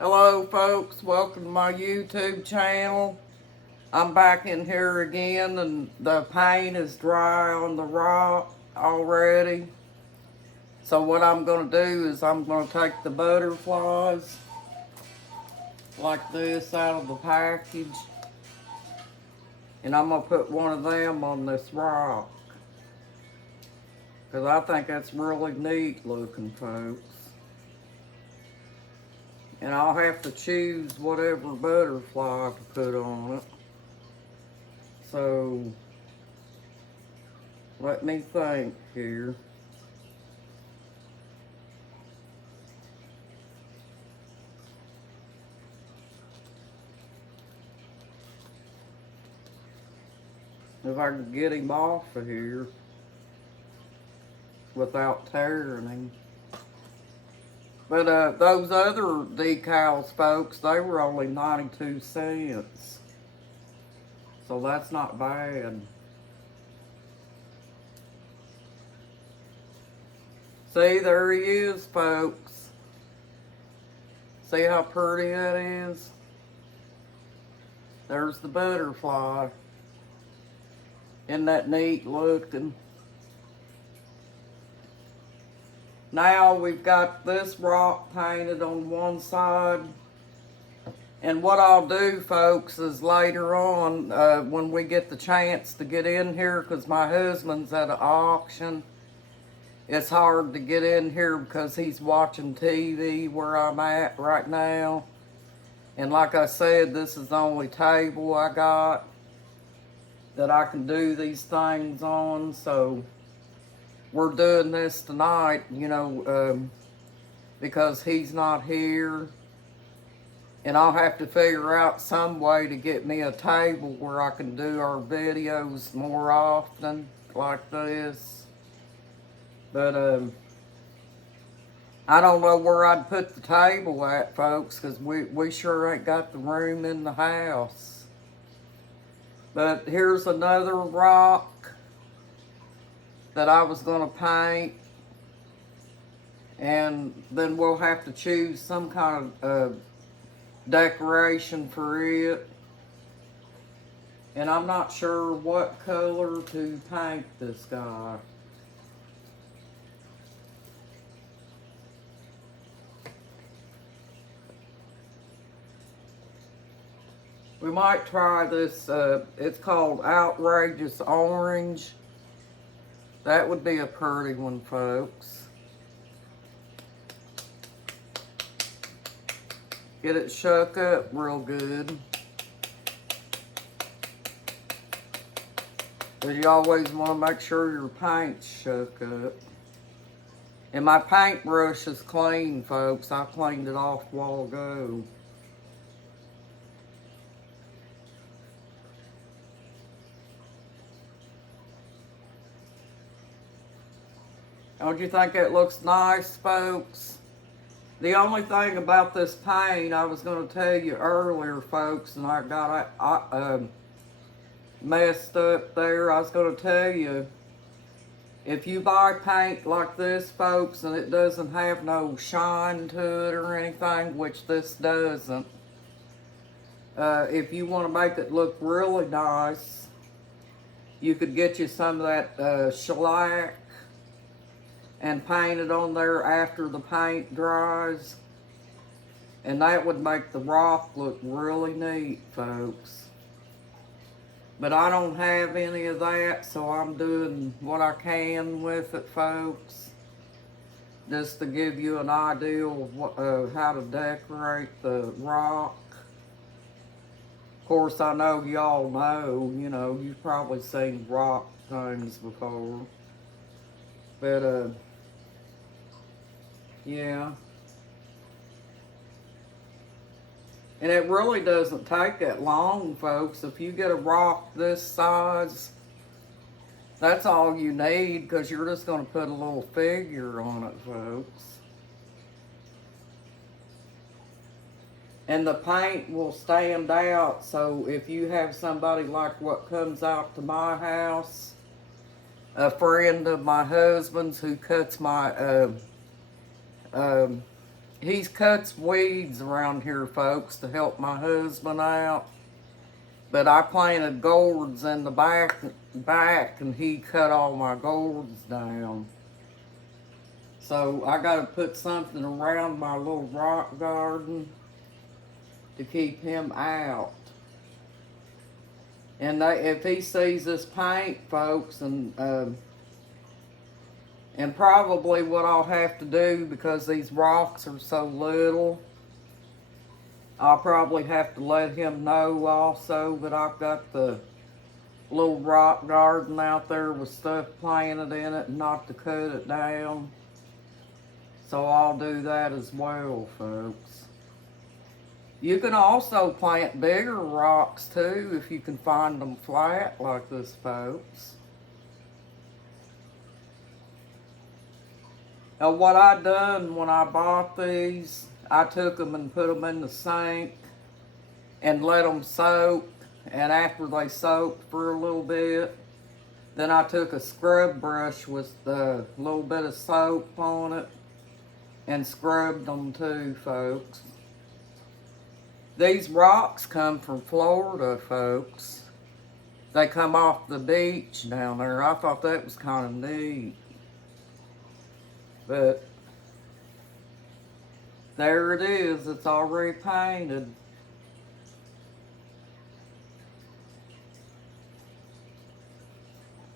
Hello, folks. Welcome to my YouTube channel. I'm back in here again, and the paint is dry on the rock already. So what I'm going to do is I'm going to take the butterflies like this out of the package, and I'm going to put one of them on this rock because I think that's really neat looking, folks. And I'll have to choose whatever butterfly to put on it. So let me think here. If I can get him off of here without tearing him. But those other decals, folks, they were only 92 cents. So that's not bad. See, there he is, folks. See how pretty that is? There's the butterfly. Isn't that neat looking? Now we've got this rock painted on one side. And what I'll do, folks, is later on, when we get the chance to get in here, because my husband's at an auction, it's hard to get in here because he's watching TV where I'm at right now. And like I said, this is the only table I got that I can do these things on. So we're doing this tonight, because he's not here. And I'll have to figure out some way to get me a table where I can do our videos more often like this. But I don't know where I'd put the table at, folks, because we sure ain't got the room in the house. But here's another rock that I was going to paint. And then we'll have to choose some kind of decoration for it. And I'm not sure what color to paint this guy. We might try this, it's called Outrageous Orange. That would be a pretty one, folks. Get it shook up real good. Because you always want to make sure your paint's shook up. And my paintbrush is clean, folks. I cleaned it off a while ago. Don't you think it looks nice, folks? The only thing about this paint, I was going to tell you earlier, folks, and I got messed up there. I was going to tell you, if you buy paint like this, folks, and it doesn't have no shine to it or anything, which this doesn't, if you want to make it look really nice, you could get you some of that shellac and paint it on there after the paint dries. And that would make the rock look really neat, folks. But I don't have any of that, so I'm doing what I can with it, folks. Just to give you an idea of what, how to decorate the rock. Of course, I know y'all know, you've probably seen rock things before. But, yeah. And it really doesn't take that long, folks. If you get a rock this size, that's all you need, because you're just going to put a little figure on it, folks. And the paint will stand out, so if you have somebody like what comes out to my house, a friend of my husband's who cuts my he cuts weeds around here, folks, to help my husband out. But I planted gourds in the back, and he cut all my gourds down. So I got to put something around my little rock garden to keep him out. And if he sees this paint, folks, and probably what I'll have to do, because these rocks are so little, I'll probably have to let him know also that I've got the little rock garden out there with stuff planted in it and not to cut it down. So I'll do that as well, folks. You can also plant bigger rocks too if you can find them flat like this, folks. Now what I done when I bought these, I took them and put them in the sink and let them soak. And after they soaked for a little bit, then I took a scrub brush with a little bit of soap on it and scrubbed them too, folks. These rocks come from Florida, folks. They come off the beach down there. I thought that was kind of neat. But there it is. It's already painted.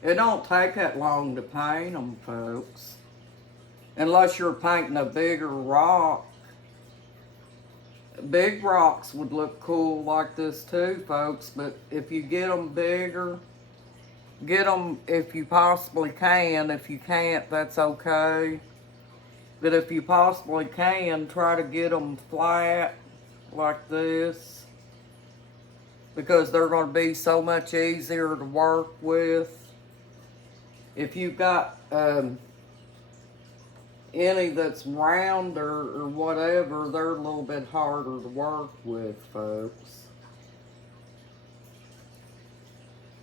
It don't take that long to paint them, folks. Unless you're painting a bigger rock. Big rocks would look cool like this too, folks, but if you get them bigger, get them if you possibly can. If you can't, that's okay. But if you possibly can, try to get them flat like this, because they're going to be so much easier to work with. If you've got any that's round or whatever, they're a little bit harder to work with, folks.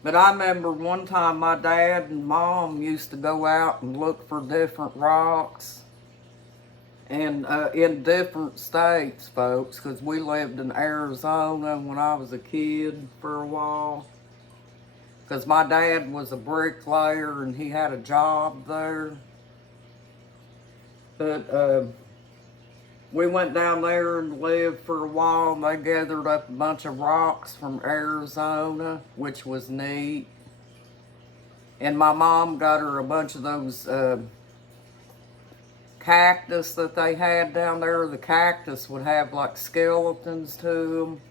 But I remember one time my dad and mom used to go out and look for different rocks, and in different states, folks, because we lived in Arizona when I was a kid for a while, because my dad was a bricklayer and he had a job there. But we went down there and lived for a while, and they gathered up a bunch of rocks from Arizona, which was neat. And my mom got her a bunch of those cactus that they had down there. The cactus would have like skeletons to them.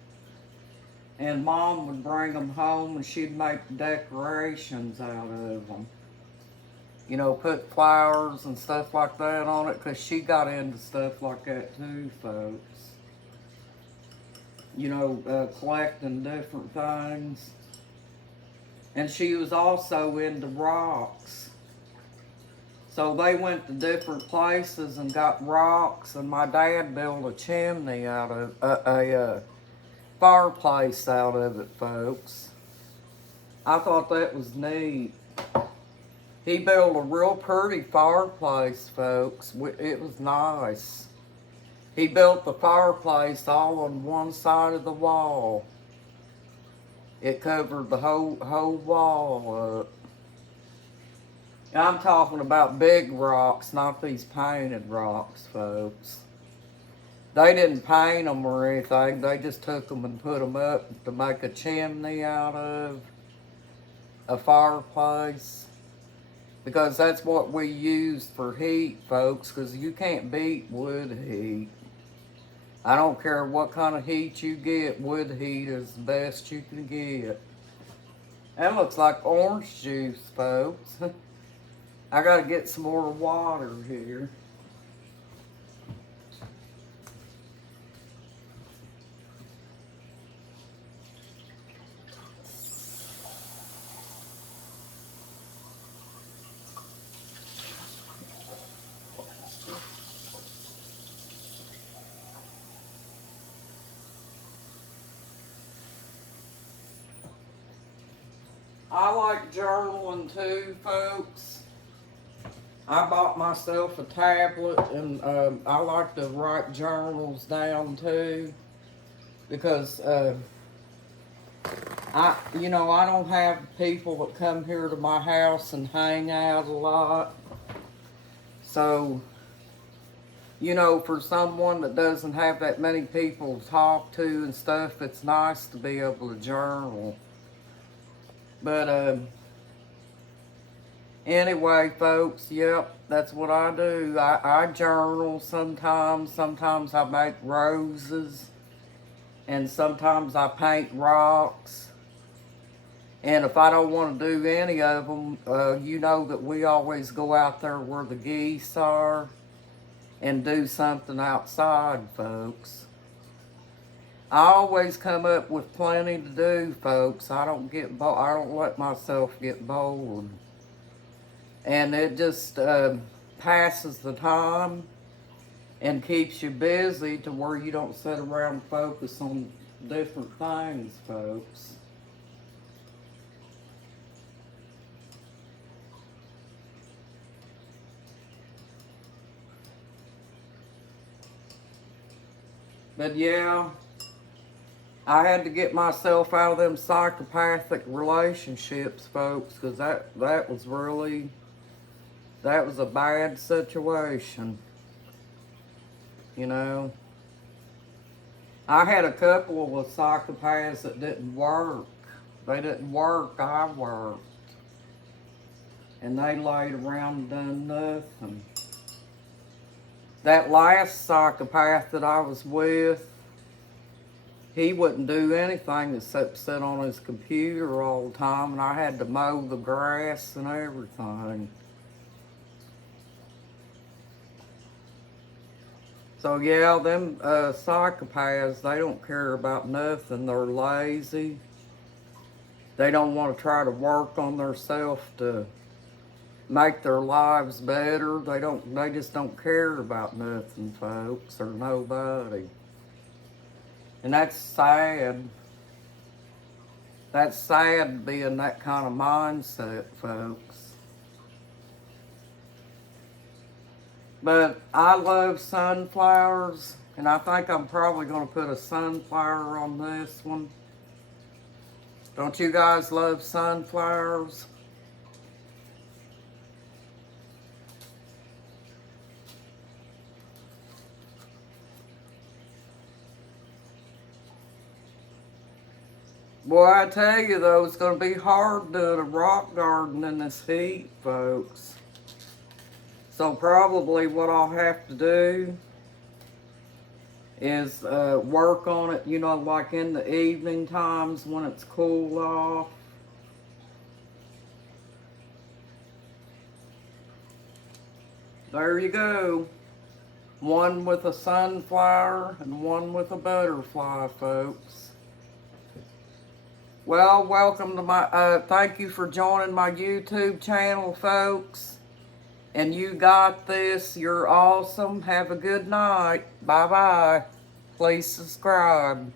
And Mom would bring them home and she'd make decorations out of them. You know, put flowers and stuff like that on it, because she got into stuff like that too, folks. You know, collecting different things. And she was also into rocks. So they went to different places and got rocks, and my dad built a chimney out of a fireplace out of it, folks. I thought that was neat. He built a real pretty fireplace, folks. It was nice. He built the fireplace all on one side of the wall. It covered the whole wall up. I'm talking about big rocks, not these painted rocks, folks. They didn't paint them or anything. They just took them and put them up to make a chimney out of, a fireplace. Because that's what we used for heat, folks, because you can't beat wood heat. I don't care what kind of heat you get, wood heat is the best you can get. That looks like orange juice, folks. I gotta get some more water here. I like journaling too, folks. I bought myself a tablet, and I like to write journals down too, because I don't have people that come here to my house and hang out a lot. So, for someone that doesn't have that many people to talk to and stuff, it's nice to be able to journal. But anyway, folks, yep, that's what I do. I journal sometimes. Sometimes I make roses. And sometimes I paint rocks. And if I don't want to do any of them, you know that we always go out there where the geese are and do something outside, folks. I always come up with plenty to do, folks. I don't let myself get bored. And it just passes the time and keeps you busy to where you don't sit around and focus on different things, folks. But yeah, I had to get myself out of them psychopathic relationships, folks, because that was a bad situation. I had a couple of psychopaths that didn't work. They didn't work, I worked. And they laid around and done nothing. That last psychopath that I was with, he wouldn't do anything except sit on his computer all the time, and I had to mow the grass and everything. So yeah, them psychopaths, they don't care about nothing. They're lazy. They don't want to try to work on themselves to make their lives better. They just don't care about nothing, folks, or nobody. And that's sad. That's sad to be in that kind of mindset, folks. But I love sunflowers, and I think I'm probably going to put a sunflower on this one. Don't you guys love sunflowers? Boy, I tell you though, it's going to be hard doing a rock garden in this heat, folks. So probably what I'll have to do is work on it, like in the evening times when it's cool off. There you go. One with a sunflower and one with a butterfly, folks. Well, welcome to my, thank you for joining my YouTube channel, folks. And you got this. You're awesome. Have a good night. Bye-bye. Please subscribe.